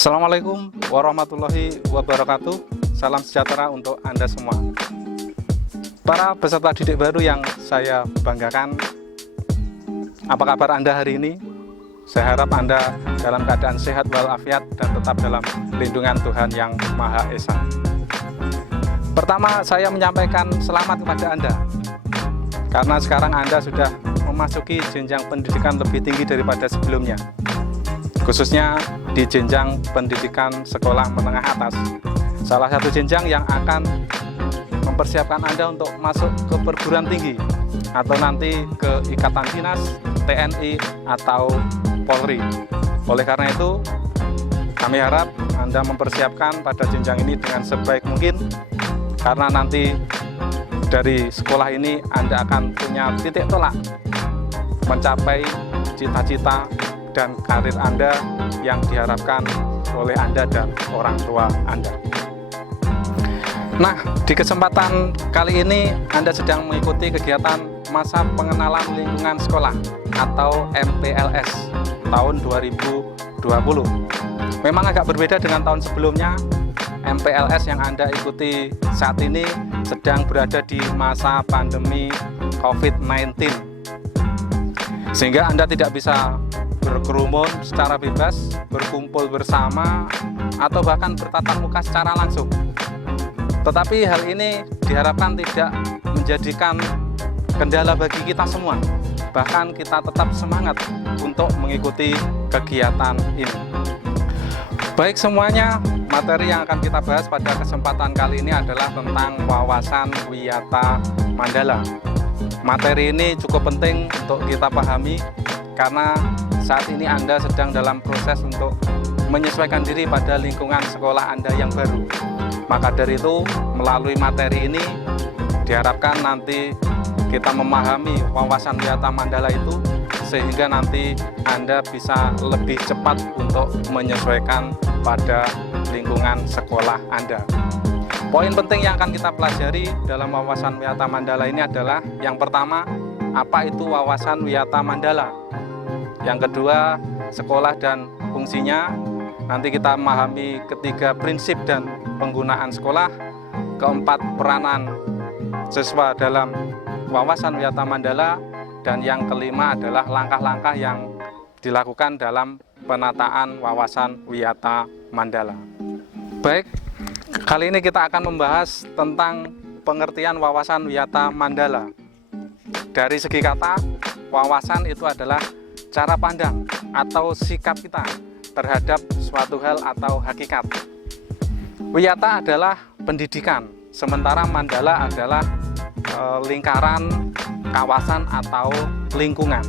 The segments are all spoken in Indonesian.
Assalamualaikum warahmatullahi wabarakatuh. Salam sejahtera untuk Anda semua. Para peserta didik baru yang saya banggakan, apa kabar Anda hari ini? Saya harap Anda dalam keadaan sehat walafiat dan tetap dalam lindungan Tuhan Yang Maha Esa. Pertama, saya menyampaikan selamat kepada Anda, karena sekarang Anda sudah memasuki jenjang pendidikan lebih tinggi daripada sebelumnya, khususnya di jenjang pendidikan sekolah menengah atas. Salah satu jenjang yang akan mempersiapkan Anda untuk masuk ke perguruan tinggi atau nanti ke ikatan dinas, TNI, atau Polri. Oleh karena itu, kami harap Anda mempersiapkan pada jenjang ini dengan sebaik mungkin, karena nanti dari sekolah ini Anda akan punya titik tolak mencapai cita-cita dan karir Anda yang diharapkan oleh Anda dan orang tua Anda. Nah, di kesempatan kali ini Anda sedang mengikuti kegiatan Masa Pengenalan Lingkungan Sekolah atau MPLS tahun 2020. Memang agak berbeda dengan tahun sebelumnya. MPLS yang Anda ikuti saat ini sedang berada di masa pandemi COVID-19, sehingga Anda tidak bisa berkerumun secara bebas, berkumpul bersama, atau bahkan bertatap muka secara langsung. Tetapi hal ini diharapkan tidak menjadikan kendala bagi kita semua. Bahkan kita tetap semangat untuk mengikuti kegiatan ini. Baik semuanya, materi yang akan kita bahas pada kesempatan kali ini adalah tentang wawasan wiyata Mandala. Materi ini cukup penting untuk kita pahami, karena saat ini Anda sedang dalam proses untuk menyesuaikan diri pada lingkungan sekolah Anda yang baru. Maka dari itu, melalui materi ini diharapkan nanti kita memahami wawasan wiyata Mandala itu, sehingga nanti Anda bisa lebih cepat untuk menyesuaikan pada lingkungan sekolah Anda. Poin penting yang akan kita pelajari dalam wawasan wiyata Mandala ini adalah, yang pertama, apa itu wawasan wiyata Mandala. Yang kedua, sekolah dan fungsinya. Nanti kita memahami ketiga, prinsip dan penggunaan sekolah. Keempat, peranan siswa dalam wawasan wiyata Mandala. Dan yang kelima adalah langkah-langkah yang dilakukan dalam penataan wawasan wiyata Mandala. Baik, kali ini kita akan membahas tentang pengertian wawasan wiyata Mandala. Dari segi kata, wawasan itu adalah cara pandang atau sikap kita terhadap suatu hal atau hakikat. Wiyata adalah pendidikan, sementara Mandala adalah lingkaran, kawasan, atau lingkungan.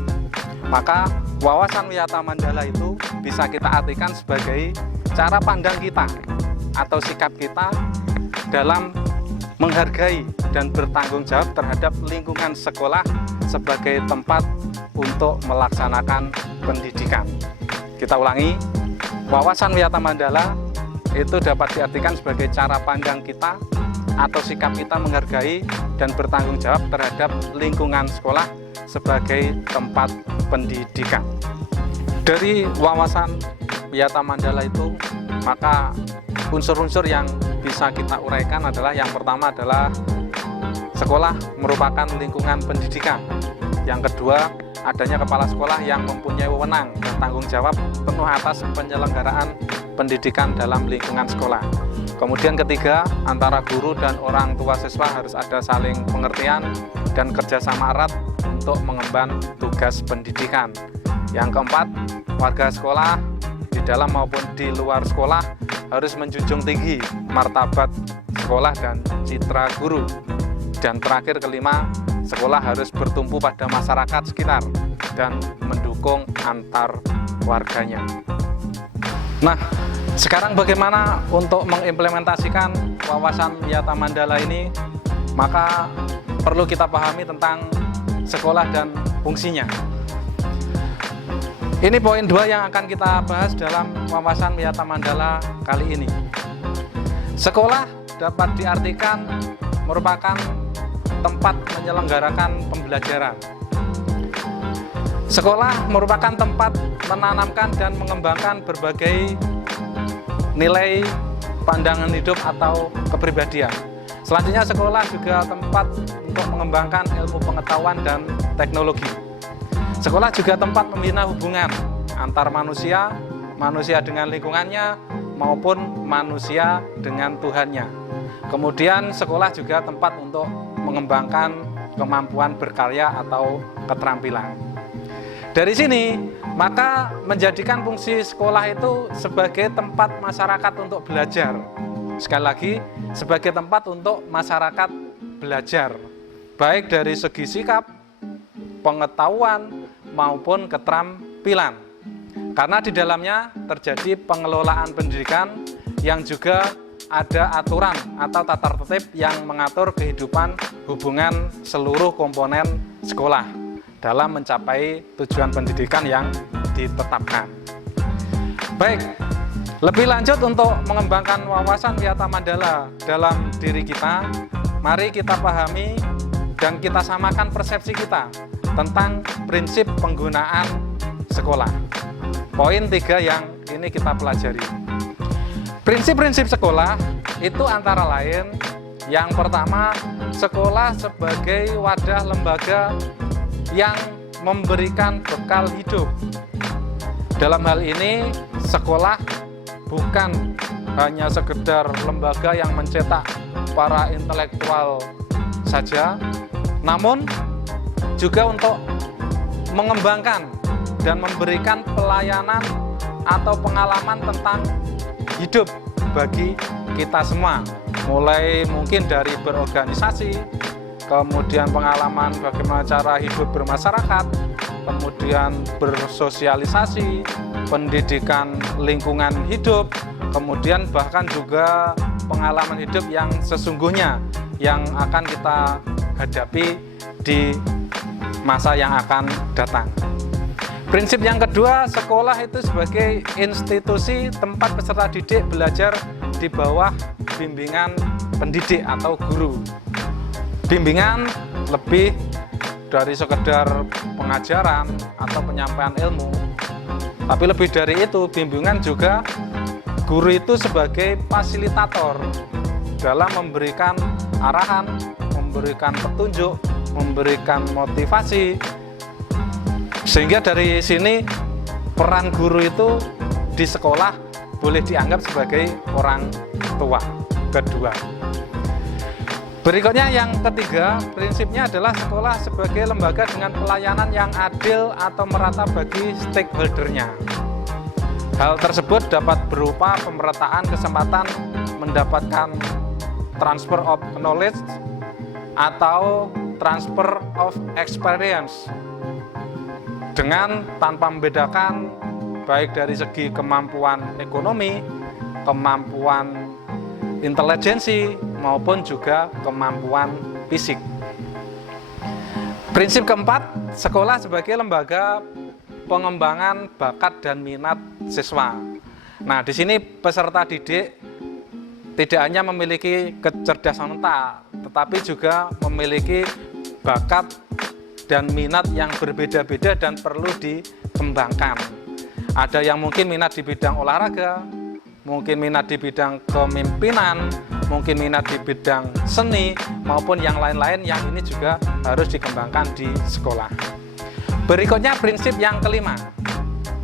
Maka wawasan wiyata Mandala itu bisa kita artikan sebagai cara pandang kita atau sikap kita dalam menghargai dan bertanggung jawab terhadap lingkungan sekolah sebagai tempat untuk melaksanakan pendidikan. Kita ulangi, wawasan wiyata Mandala itu dapat diartikan sebagai cara pandang kita atau sikap kita menghargai dan bertanggung jawab terhadap lingkungan sekolah sebagai tempat pendidikan. Dari wawasan wiyata Mandala itu, maka unsur-unsur yang bisa kita uraikan adalah, yang pertama adalah sekolah merupakan lingkungan pendidikan. Yang kedua, adanya kepala sekolah yang mempunyai wewenang dan tanggung jawab penuh atas penyelenggaraan pendidikan dalam lingkungan sekolah. Kemudian ketiga, antara guru dan orang tua siswa harus ada saling pengertian dan kerjasama erat untuk mengemban tugas pendidikan. Yang keempat, warga sekolah di dalam maupun di luar sekolah harus menjunjung tinggi martabat sekolah dan citra guru. Dan terakhir, kelima, sekolah harus bertumpu pada masyarakat sekitar dan mendukung antar warganya. Nah, sekarang bagaimana untuk mengimplementasikan wawasan wiyata Mandala ini? Maka perlu kita pahami tentang sekolah dan fungsinya. Ini poin 2 yang akan kita bahas dalam wawasan wiyata Mandala kali ini. Sekolah dapat diartikan merupakan tempat menyelenggarakan pembelajaran. Sekolah merupakan tempat menanamkan dan mengembangkan berbagai nilai pandangan hidup atau kepribadian. Selanjutnya, sekolah juga tempat untuk mengembangkan ilmu pengetahuan dan teknologi. Sekolah juga tempat membina hubungan antar manusia, manusia dengan lingkungannya, maupun manusia dengan Tuhannya. Kemudian sekolah juga tempat untuk mengembangkan kemampuan berkarya atau keterampilan. Dari sini, maka menjadikan fungsi sekolah itu sebagai tempat masyarakat untuk belajar. Sekali lagi, sebagai tempat untuk masyarakat belajar, baik dari segi sikap, pengetahuan, maupun keterampilan. Karena di dalamnya terjadi pengelolaan pendidikan yang juga ada aturan atau tata tertib yang mengatur kehidupan hubungan seluruh komponen sekolah dalam mencapai tujuan pendidikan yang ditetapkan. Baik, lebih lanjut untuk mengembangkan wawasan Wiyata Mandala dalam diri kita, mari kita pahami dan kita samakan persepsi kita tentang prinsip penggunaan sekolah. Poin 3 yang ini kita pelajari. Prinsip-prinsip sekolah itu antara lain, yang pertama, sekolah sebagai wadah lembaga yang memberikan bekal hidup. Dalam hal ini, sekolah bukan hanya sekedar lembaga yang mencetak para intelektual saja, namun juga untuk mengembangkan dan memberikan pelayanan atau pengalaman tentang hidup bagi kita semua, mulai mungkin dari berorganisasi, kemudian pengalaman bagaimana cara hidup bermasyarakat, kemudian bersosialisasi, pendidikan lingkungan hidup, kemudian bahkan juga pengalaman hidup yang sesungguhnya yang akan kita hadapi di masa yang akan datang. Prinsip yang kedua, sekolah itu sebagai institusi tempat peserta didik belajar di bawah bimbingan pendidik atau guru. Bimbingan lebih dari sekedar pengajaran atau penyampaian ilmu, tapi lebih dari itu, bimbingan juga guru itu sebagai fasilitator dalam memberikan arahan, memberikan petunjuk, memberikan motivasi. Sehingga dari sini peran guru itu di sekolah boleh dianggap sebagai orang tua kedua. Berikutnya yang ketiga, prinsipnya adalah sekolah sebagai lembaga dengan pelayanan yang adil atau merata bagi stakeholder-nya. Hal tersebut dapat berupa pemerataan kesempatan mendapatkan transfer of knowledge atau transfer of experience, dengan tanpa membedakan baik dari segi kemampuan ekonomi, kemampuan intelijensi, maupun juga kemampuan fisik. Prinsip keempat, sekolah sebagai lembaga pengembangan bakat dan minat siswa. Nah, di sini peserta didik tidak hanya memiliki kecerdasan otak, tetapi juga memiliki bakat dan minat yang berbeda-beda dan perlu dikembangkan. Ada yang mungkin minat di bidang olahraga, mungkin minat di bidang kepemimpinan, mungkin minat di bidang seni, maupun yang lain-lain yang ini juga harus dikembangkan di sekolah. Berikutnya prinsip yang kelima,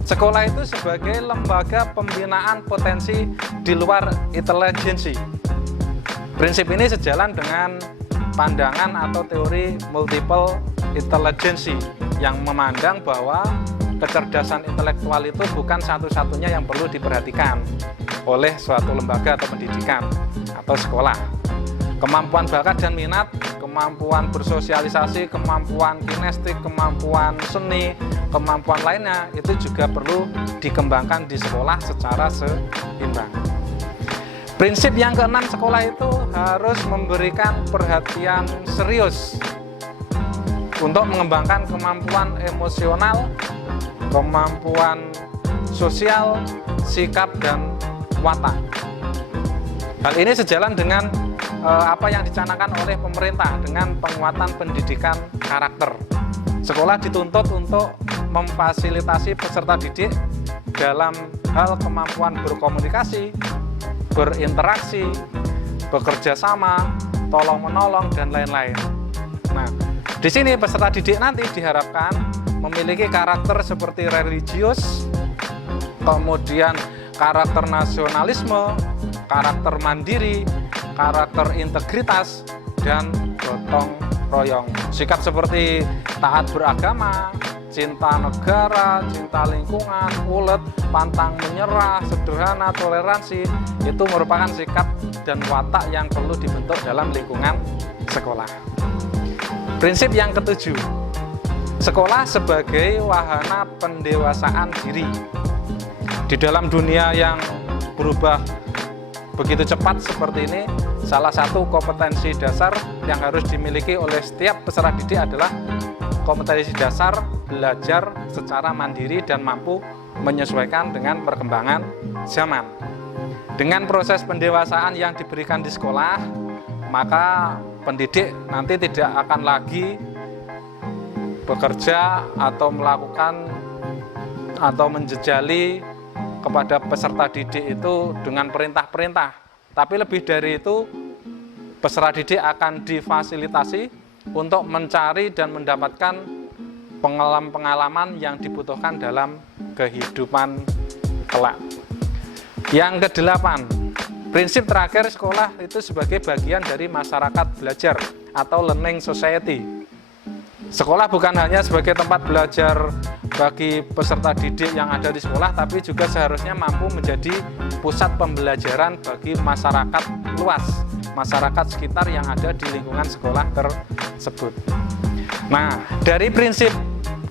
sekolah itu sebagai lembaga pembinaan potensi di luar intelijensi. Prinsip ini sejalan dengan pandangan atau teori multiple intelligency yang memandang bahwa kecerdasan intelektual itu bukan satu-satunya yang perlu diperhatikan oleh suatu lembaga atau pendidikan atau sekolah. Kemampuan bakat dan minat, kemampuan bersosialisasi, kemampuan kinestik, kemampuan seni, kemampuan lainnya itu juga perlu dikembangkan di sekolah secara seimbang. Prinsip yang keenam, sekolah itu harus memberikan perhatian serius untuk mengembangkan kemampuan emosional, kemampuan sosial, sikap, dan watak. Hal ini sejalan dengan apa yang dicanangkan oleh pemerintah dengan penguatan pendidikan karakter. Sekolah dituntut untuk memfasilitasi peserta didik dalam hal kemampuan berkomunikasi, berinteraksi, bekerja sama, tolong-menolong, dan lain-lain. Nah, di sini peserta didik nanti diharapkan memiliki karakter seperti religius, kemudian karakter nasionalisme, karakter mandiri, karakter integritas, dan gotong royong. Sikap seperti taat beragama, cinta negara, cinta lingkungan, ulet, pantang menyerah, sederhana, toleransi, itu merupakan sikap dan watak yang perlu dibentuk dalam lingkungan sekolah. Prinsip yang ketujuh, sekolah sebagai wahana pendewasaan diri. Di dalam dunia yang berubah begitu cepat seperti ini, salah satu kompetensi dasar yang harus dimiliki oleh setiap peserta didik adalah kompetensi dasar belajar secara mandiri dan mampu menyesuaikan dengan perkembangan zaman. Dengan proses pendewasaan yang diberikan di sekolah, maka pendidik nanti tidak akan lagi bekerja atau melakukan atau menjejali kepada peserta didik itu dengan perintah-perintah. Tapi lebih dari itu, peserta didik akan difasilitasi untuk mencari dan mendapatkan pengalaman-pengalaman yang dibutuhkan dalam kehidupan kelak. Yang kedelapan, prinsip terakhir sekolah itu sebagai bagian dari masyarakat belajar atau learning society. Sekolah bukan hanya sebagai tempat belajar bagi peserta didik yang ada di sekolah, tapi juga seharusnya mampu menjadi pusat pembelajaran bagi masyarakat luas, masyarakat sekitar yang ada di lingkungan sekolah tersebut. Nah, dari prinsip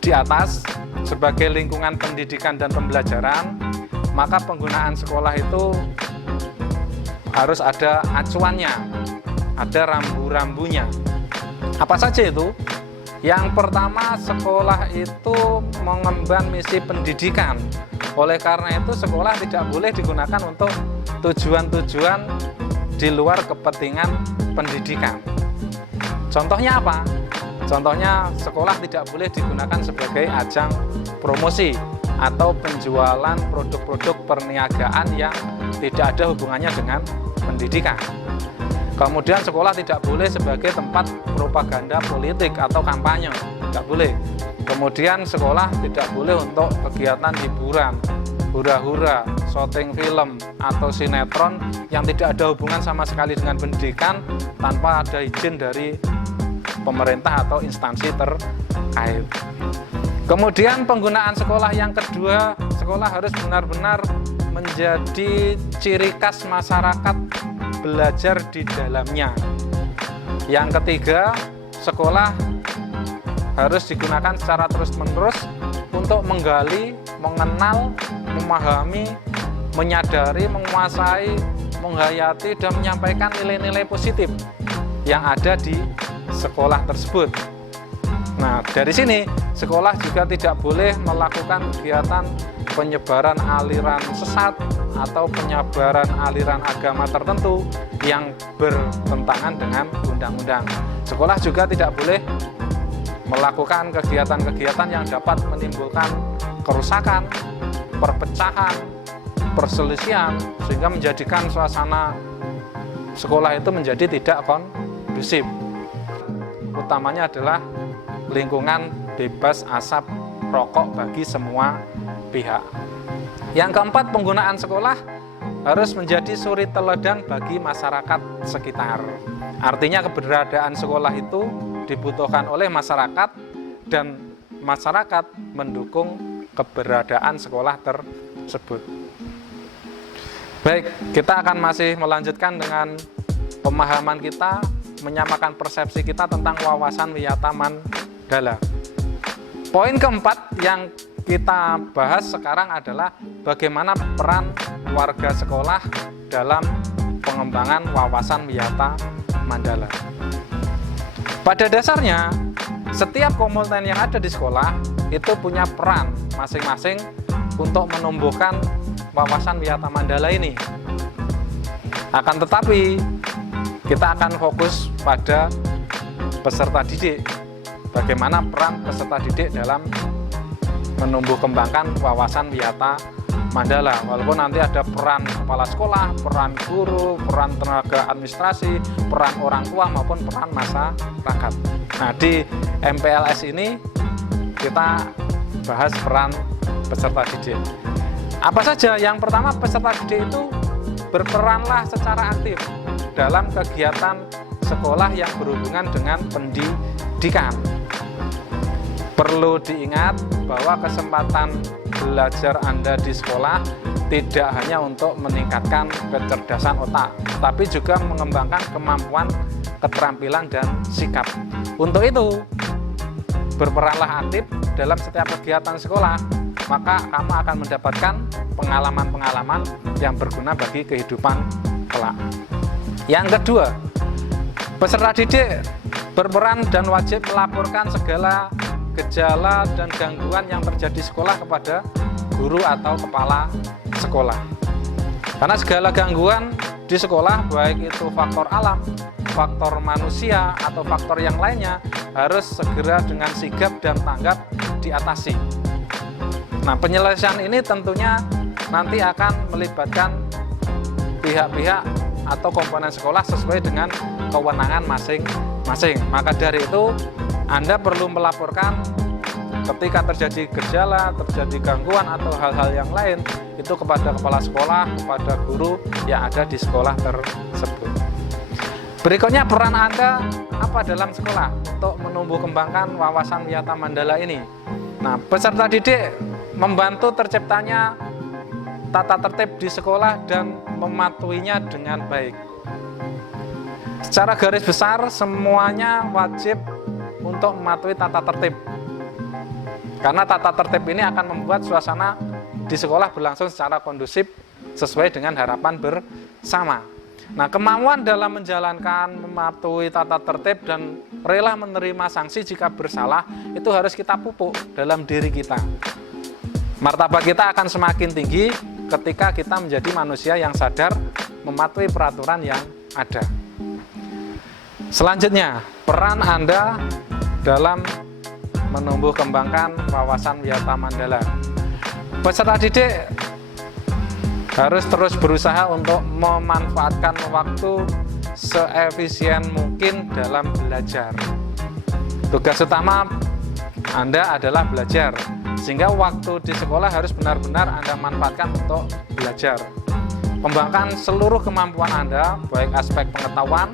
di atas sebagai lingkungan pendidikan dan pembelajaran, maka penggunaan sekolah itu harus ada acuannya, ada rambu-rambunya. Apa saja itu? Yang pertama, sekolah itu mengemban misi pendidikan. Oleh karena itu, sekolah tidak boleh digunakan untuk tujuan-tujuan di luar kepentingan pendidikan. Contohnya apa? Contohnya, sekolah tidak boleh digunakan sebagai ajang promosi atau penjualan produk-produk perniagaan yang tidak ada hubungannya dengan pendidikan. Kemudian sekolah tidak boleh sebagai tempat propaganda politik atau kampanye, tidak boleh. Kemudian sekolah tidak boleh untuk kegiatan hiburan, hura-hura, syuting film, atau sinetron yang tidak ada hubungan sama sekali dengan pendidikan tanpa ada izin dari pemerintah atau instansi terkait. Kemudian penggunaan sekolah yang kedua, sekolah harus benar-benar menjadi ciri khas masyarakat belajar di dalamnya. Yang ketiga, sekolah harus digunakan secara terus-menerus untuk menggali, mengenal, memahami, menyadari, menguasai, menghayati, dan menyampaikan nilai-nilai positif yang ada di sekolah tersebut. Nah, dari sini sekolah juga tidak boleh melakukan kegiatan penyebaran aliran sesat atau penyebaran aliran agama tertentu yang bertentangan dengan undang-undang. Sekolah juga tidak boleh melakukan kegiatan-kegiatan yang dapat menimbulkan kerusakan, perpecahan, perselisihan, sehingga menjadikan suasana sekolah itu menjadi tidak kondusif. Utamanya adalah lingkungan bebas asap rokok bagi semua pihak. Yang keempat, penggunaan sekolah harus menjadi suri teladan bagi masyarakat sekitar. Artinya keberadaan sekolah itu dibutuhkan oleh masyarakat dan masyarakat mendukung keberadaan sekolah tersebut. Baik, kita akan masih melanjutkan dengan pemahaman kita, menyamakan persepsi kita tentang wawasan wiyata Mandala. Poin keempat yang kita bahas sekarang adalah bagaimana peran warga sekolah dalam pengembangan wawasan wiyata Mandala. Pada dasarnya, setiap komponen yang ada di sekolah itu punya peran masing-masing untuk menumbuhkan wawasan wiyata Mandala ini. Akan tetapi, kita akan fokus pada peserta didik. Bagaimana peran peserta didik dalam menumbuh kembangkan wawasan wiyata Mandala. Walaupun nanti ada peran kepala sekolah, peran guru, peran tenaga administrasi, peran orang tua maupun peran masyarakat. Nah, di MPLS ini kita bahas peran peserta didik. Apa saja? Yang pertama, peserta didik itu berperanlah secara aktif dalam kegiatan sekolah yang berhubungan dengan pendidikan. Perlu diingat bahwa kesempatan belajar Anda di sekolah tidak hanya untuk meningkatkan kecerdasan otak, tapi juga mengembangkan kemampuan, keterampilan, dan sikap. Untuk itu, berperanlah aktif dalam setiap kegiatan sekolah, maka kamu akan mendapatkan pengalaman-pengalaman yang berguna bagi kehidupan kelak. Yang kedua, peserta didik berperan dan wajib melaporkan segala gejala dan gangguan yang terjadi di sekolah kepada guru atau kepala sekolah. Karena segala gangguan di sekolah, baik itu faktor alam, faktor manusia, atau faktor yang lainnya, harus segera dengan sigap dan tanggap diatasi. Nah, penyelesaian ini tentunya nanti akan melibatkan pihak-pihak atau komponen sekolah sesuai dengan kewenangan masing-masing. Maka dari itu, Anda perlu melaporkan ketika terjadi gejala, terjadi gangguan atau hal-hal yang lain itu kepada kepala sekolah, kepada guru yang ada di sekolah tersebut. Berikutnya, peran Anda apa dalam sekolah untuk menumbuh kembangkan wawasan wiyata Mandala ini? Nah, peserta didik membantu terciptanya tata tertib di sekolah dan mematuhinya dengan baik. Secara garis besar, semuanya wajib untuk mematuhi tata tertib. Karena tata tertib ini akan membuat suasana di sekolah berlangsung secara kondusif sesuai dengan harapan bersama. Nah, kemampuan dalam menjalankan, mematuhi tata tertib dan rela menerima sanksi jika bersalah itu harus kita pupuk dalam diri kita. Martabat kita akan semakin tinggi ketika kita menjadi manusia yang sadar mematuhi peraturan yang ada. Selanjutnya, peran Anda dalam menumbuh kembangkan wawasan wiyata Mandala. Peserta didik harus terus berusaha untuk memanfaatkan waktu seefisien mungkin dalam belajar. Tugas utama Anda adalah belajar, sehingga waktu di sekolah harus benar-benar Anda manfaatkan untuk belajar. Kembangkan seluruh kemampuan Anda, baik aspek pengetahuan,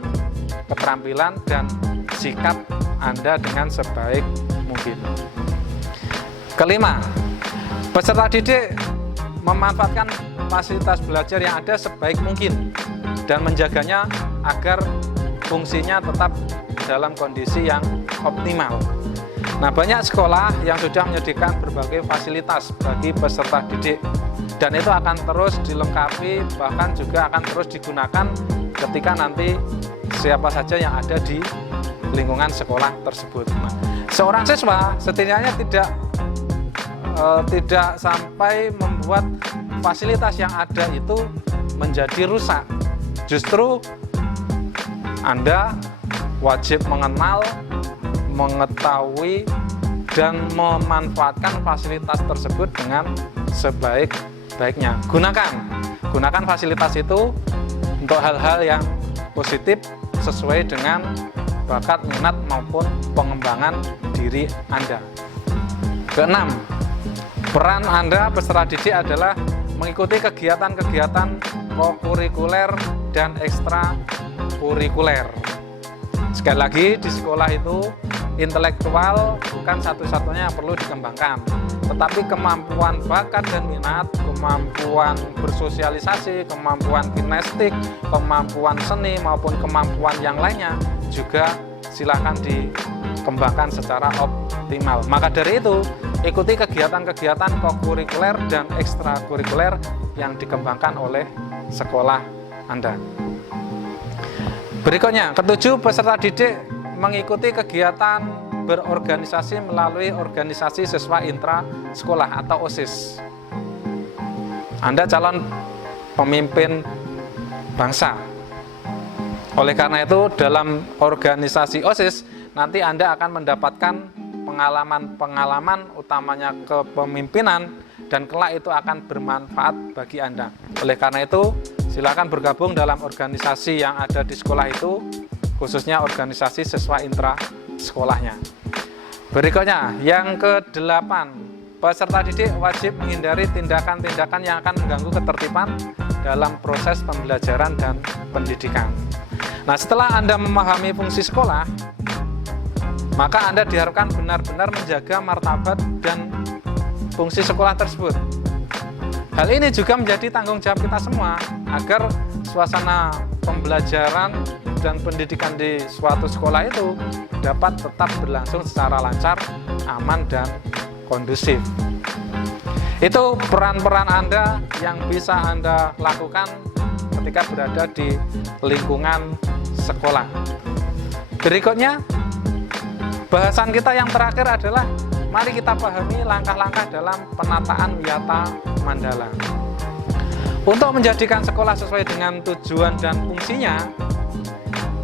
keterampilan, dan sikap Anda dengan sebaik mungkin. Kelima, peserta didik memanfaatkan fasilitas belajar yang ada sebaik mungkin dan menjaganya agar fungsinya tetap dalam kondisi yang optimal. Nah, banyak sekolah yang sudah menyediakan berbagai fasilitas bagi peserta didik dan itu akan terus dilengkapi, bahkan juga akan terus digunakan ketika nanti siapa saja yang ada di lingkungan sekolah tersebut. Nah, seorang siswa setidaknya tidak sampai membuat fasilitas yang ada itu menjadi rusak. Justru Anda wajib mengenal, mengetahui, dan memanfaatkan fasilitas tersebut dengan sebaik-baiknya. Gunakan fasilitas itu untuk hal-hal yang positif sesuai dengan bakat, minat, maupun pengembangan diri Anda. Keenam, peran Anda peserta didik adalah mengikuti kegiatan-kegiatan kokurikuler dan ekstrakurikuler. Sekali lagi, di sekolah itu intelektual bukan satu-satunya yang perlu dikembangkan, tetapi kemampuan bakat dan minat, kemampuan bersosialisasi, kemampuan kinestik, kemampuan seni maupun kemampuan yang lainnya juga silakan dikembangkan secara optimal. Maka dari itu, ikuti kegiatan-kegiatan kokurikuler dan ekstrakurikuler yang dikembangkan oleh sekolah Anda. Berikutnya, ketujuh, peserta didik mengikuti kegiatan berorganisasi melalui organisasi siswa intra sekolah atau OSIS. Anda calon pemimpin bangsa. Oleh karena itu, dalam organisasi OSIS nanti Anda akan mendapatkan pengalaman-pengalaman utamanya kepemimpinan dan kelak itu akan bermanfaat bagi Anda. Oleh karena itu, silakan bergabung dalam organisasi yang ada di sekolah itu, khususnya organisasi siswa intra sekolahnya. Berikutnya, yang ke-8, peserta didik wajib menghindari tindakan-tindakan yang akan mengganggu ketertiban dalam proses pembelajaran dan pendidikan. Nah, setelah Anda memahami fungsi sekolah, maka Anda diharapkan benar-benar menjaga martabat dan fungsi sekolah tersebut. Hal ini juga menjadi tanggung jawab kita semua agar suasana pembelajaran dan pendidikan di suatu sekolah itu dapat tetap berlangsung secara lancar, aman, dan kondusif. Itu peran-peran Anda yang bisa Anda lakukan ketika berada di lingkungan sekolah. Berikutnya, bahasan kita yang terakhir adalah mari kita pahami langkah-langkah dalam penataan Wiyata Mandala. Untuk menjadikan sekolah sesuai dengan tujuan dan fungsinya,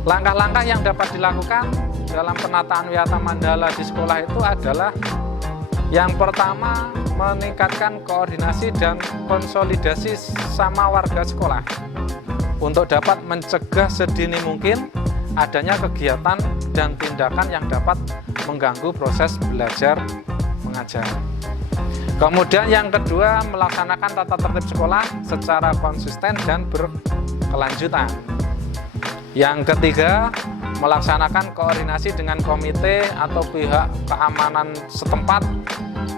langkah-langkah yang dapat dilakukan dalam penataan Wiyata Mandala di sekolah itu adalah yang pertama, meningkatkan koordinasi dan konsolidasi sama warga sekolah untuk dapat mencegah sedini mungkin adanya kegiatan dan tindakan yang dapat mengganggu proses belajar mengajar. Kemudian yang kedua, melaksanakan tata tertib sekolah secara konsisten dan berkelanjutan. Yang ketiga, melaksanakan koordinasi dengan komite atau pihak keamanan setempat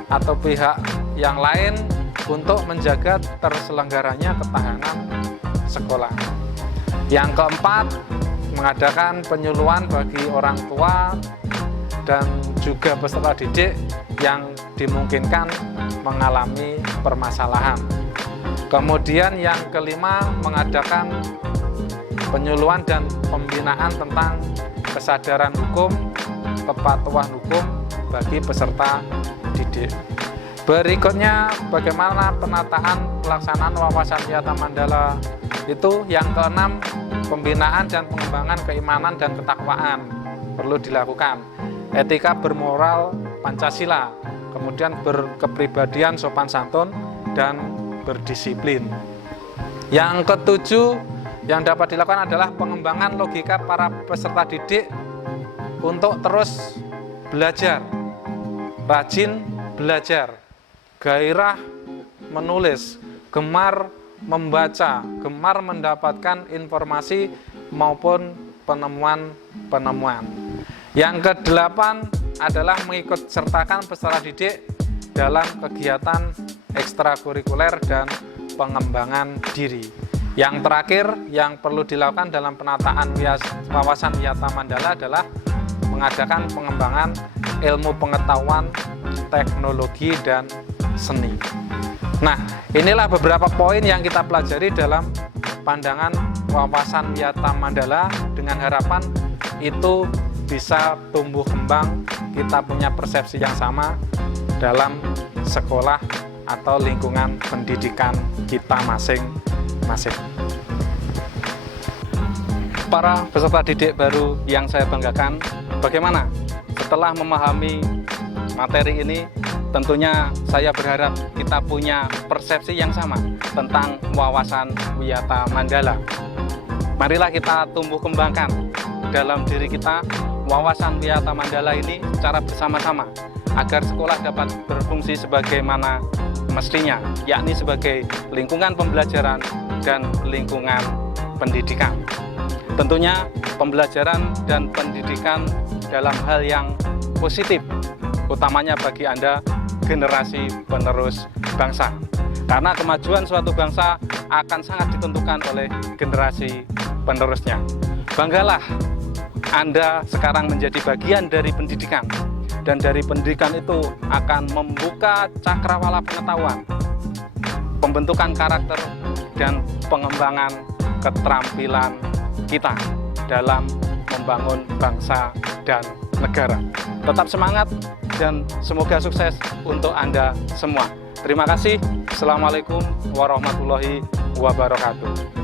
atau pihak yang lain untuk menjaga terselenggaranya ketahanan sekolah. Yang keempat, mengadakan penyuluhan bagi orang tua dan juga peserta didik yang dimungkinkan mengalami permasalahan. Kemudian yang kelima, mengadakan penyuluhan dan pembinaan tentang kesadaran hukum, kepatuhan hukum bagi peserta didik. Berikutnya, bagaimana penataan pelaksanaan wawasan Wiyata Mandala itu. Yang keenam, pembinaan dan pengembangan keimanan dan ketakwaan perlu dilakukan. Etika bermoral Pancasila, kemudian berkepribadian sopan santun dan berdisiplin. Yang ketujuh yang dapat dilakukan adalah pengembangan logika para peserta didik untuk terus belajar, rajin belajar, gairah menulis, gemar membaca, gemar mendapatkan informasi maupun penemuan-penemuan. Yang kedelapan adalah mengikut sertakan peserta didik dalam kegiatan ekstrakurikuler dan pengembangan diri. Yang terakhir yang perlu dilakukan dalam penataan wawasan Wiyata Mandala adalah mengadakan pengembangan ilmu pengetahuan, teknologi, dan seni. Nah, inilah beberapa poin yang kita pelajari dalam pandangan wawasan Wiyata Mandala dengan harapan itu bisa tumbuh kembang, kita punya persepsi yang sama dalam sekolah atau lingkungan pendidikan kita masing-masing. Para peserta didik baru yang saya banggakan, bagaimana setelah memahami materi ini? Tentunya saya berharap kita punya persepsi yang sama tentang wawasan Wiyata Mandala. Marilah kita tumbuh kembangkan dalam diri kita wawasan Wiyata Mandala ini secara bersama-sama agar sekolah dapat berfungsi sebagaimana mestinya, yakni sebagai lingkungan pembelajaran dan lingkungan pendidikan. Tentunya pembelajaran dan pendidikan dalam hal yang positif, utamanya bagi Anda generasi penerus bangsa. Karena kemajuan suatu bangsa akan sangat ditentukan oleh generasi penerusnya. Banggalah Anda sekarang menjadi bagian dari pendidikan, dan dari pendidikan itu akan membuka cakrawala pengetahuan, pembentukan karakter, dan pengembangan keterampilan kita dalam membangun bangsa dan negara. Tetap semangat dan semoga sukses untuk Anda semua. Terima kasih. Assalamualaikum warahmatullahi wabarakatuh.